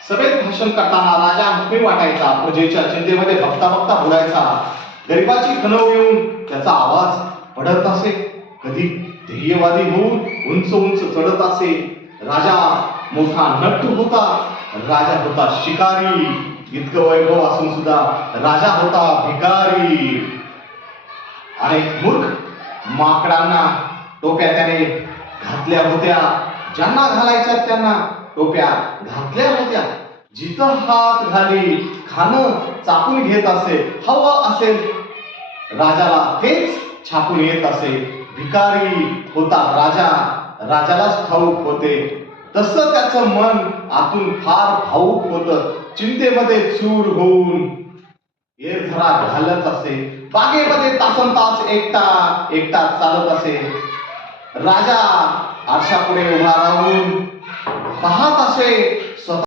सभेत भाषण करताना राजा मुखी वाटायचा, प्रजेच्या चिंतेमध्ये बघता बघता बोलायचा. गरिबाची खणव घेऊन त्याचा आवाज पडत असे. कधी ध्येयवादी होऊन उंच उंच चढत असे. राजा मोठा नट होता. राजा होता शिकारी. इतकं वैभव असून सुद्धा राजा होता भिकारी. अनेक मूर्ख माकडांना टोप्या त्याने घातल्या होत्या. ज्यांना घालायच्या त्यांना टोप्या घातल्या होत्या. जिथं हात घाली खाणं चापून घेत असे. हवं असेल राजाला तेच छापून येत असे. भिकारी होता राजा. राजालाच ठाऊक होते. तसं त्याचं मन आतून फार भावूक होतं. चिंतेमध्ये चूर होऊन झरा घालत असे. बागेमध्ये तासनतास एकटा एकटा चालत असे. राजा आरशापुढे उभा राहून पाहत असे.